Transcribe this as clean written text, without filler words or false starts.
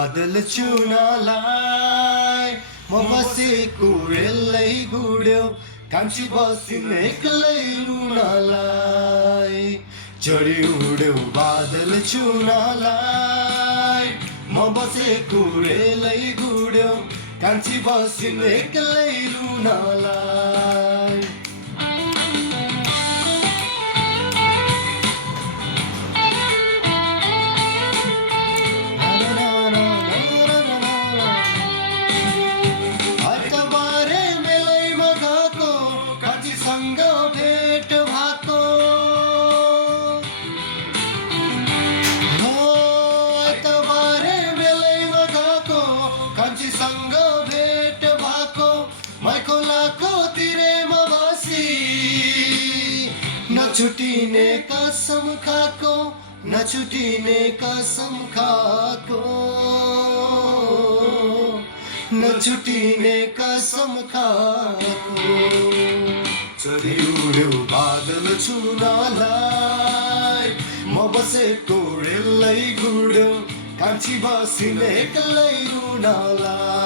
बादल चुनालाई म बसेको रेलै गुड्यो कान्छी बसिन एक्लै रुनलाई चढी उड्यो बादल चुनालाई म बसेको रेलै गुड्यो कान्छी बसिन एक्लै रुनलाई भेट भएको आइतबारे बेलैमा गएको कान्छीसँग भेट भएको मैखोलाको तिरेमा बसी नछुटिने कसम खाएको नछुटिने कसम खाएको नछुटिने कसम खाएको चढी उड्यो बादल चुनालाई म बसेको रेलै गुड्यो कान्छी बसिन एक्लै रुनलाई